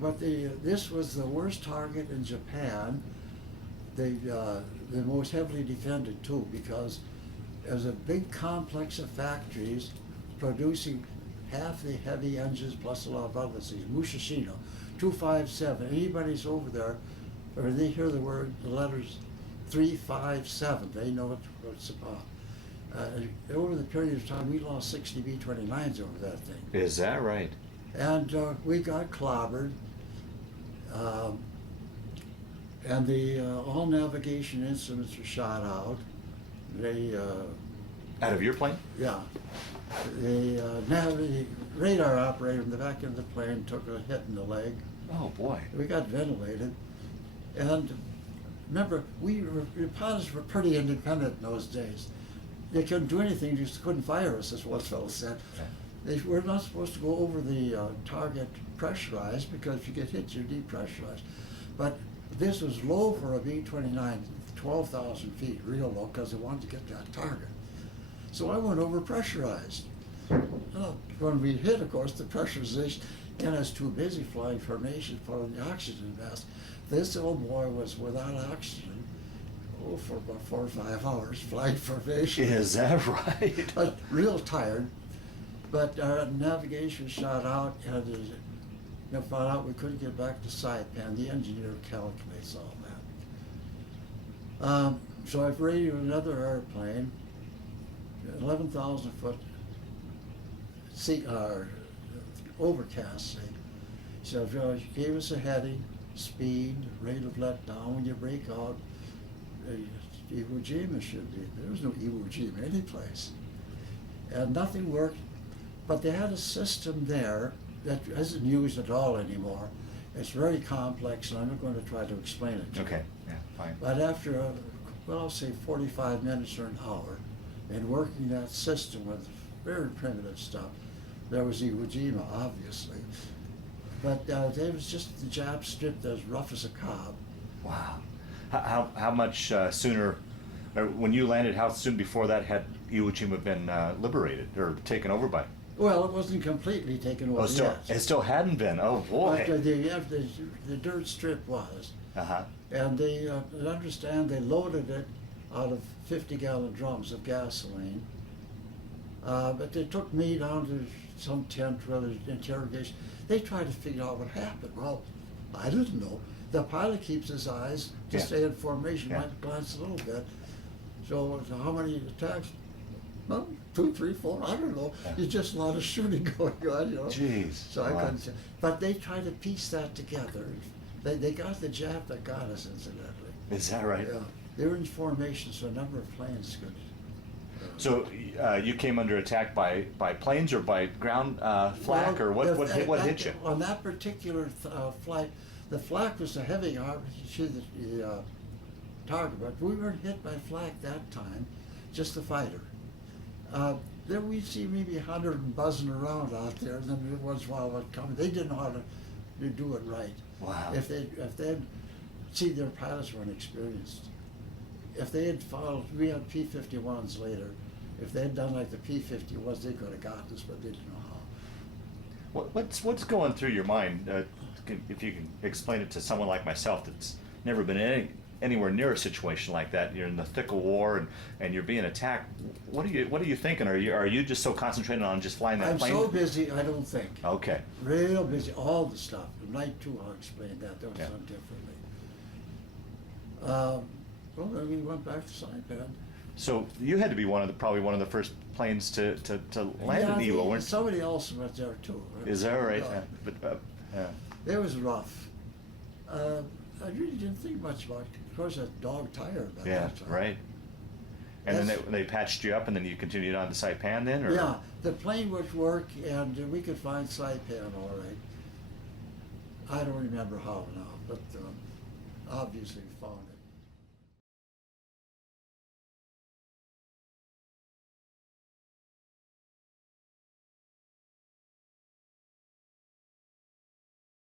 But this was the worst target in Japan. The most heavily defended too, because there's a big complex of factories producing half the heavy engines plus a lot of others. These Musashino, 257. Anybody's over there, or they hear the letters 357, they know what it's about. Over the period of time, we lost 60 B-29s over that thing. Is that right? And we got clobbered. And the all navigation instruments were shot out. They Out of your plane? yeah. The radar operator in the back of the plane took a hit in the leg. Oh boy. We got ventilated. And remember, the pilots were pretty independent in those days. They couldn't do anything, just couldn't fire us, as one fellow said. Okay. They were not supposed to go over the target pressurized, because if you get hit, you're depressurized. But this was low for a B-29, 12,000 feet, real low, because they wanted to get that target. So I went over pressurized. When we hit, of course, the pressurization, and I was too busy flying formation, following the oxygen mask. This old boy was without oxygen, for about 4 or 5 hours, flying formation. Is that right? Real tired. But our navigation shot out, and they found out we couldn't get back to Saipan. The engineer calculates all that. So I've radioed another airplane, 11,000 foot overcast. So he gave us a heading, speed, rate of letdown. When you break out, Iwo Jima should be. There was no Iwo Jima any place. And nothing worked. But they had a system there that isn't used at all anymore. It's very complex, and I'm not going to try to explain it to you. Okay, yeah, fine. But after, well, I'll say 45 minutes or an hour, and working that system with very primitive stuff, there was Iwo Jima, obviously. But there was just the Jap strip as rough as a cob. Wow. How much sooner, when you landed, how soon before that had Iwo Jima been liberated or taken over by? Well, it wasn't completely taken over yet. It still hadn't been. Oh boy! But the dirt strip was. Uh-huh. And they understand they loaded it out of 50-gallon drums of gasoline. But they took me down to some tent for the interrogation. They tried to figure out what happened. Well, I didn't know. The pilot keeps his eyes to stay in formation, might glance a little bit. So how many attacks? Well, 2, 3, 4, I don't know. It's just a lot of shooting going on, Jeez. So I couldn't say. But they tried to piece that together. They got the Jap that got us, incidentally. Is that right? Yeah. They were in formation, so a number of planes could. So you came under attack by planes or by ground flak, or what hit you? On that particular flight, the flak was a heavy the target, but we weren't hit by flak that time, just the fighter. Then we'd see maybe 100 buzzing around out there, and then once in a while would come. They didn't know how to do it right. Wow. If they'd see, their pilots weren't experienced. If they had followed, we had P-51s later. If they'd done like the P-51s, they could have got us, but they didn't know how. What's going through your mind? If you can explain it to someone like myself that's never been anywhere near a situation like that. You're in the thick of war and you're being attacked. What are you thinking? Are you just so concentrated on just flying that plane? I'm so busy, I don't think. Okay. Real busy, all the stuff. Night 2, I'll explain that. That was done differently. Well, then we went back to Saipan. So you had to be probably one of the first planes to land in Iwo, weren't you? Somebody else went there too. Is that right? It was rough. I really didn't think much about it. Of course, I was dog tired by that time. Right. And then they patched you up, and then you continued on to Saipan then? Or? Yeah, the plane would work, and we could find Saipan all right. I don't remember how now, but obviously we found it.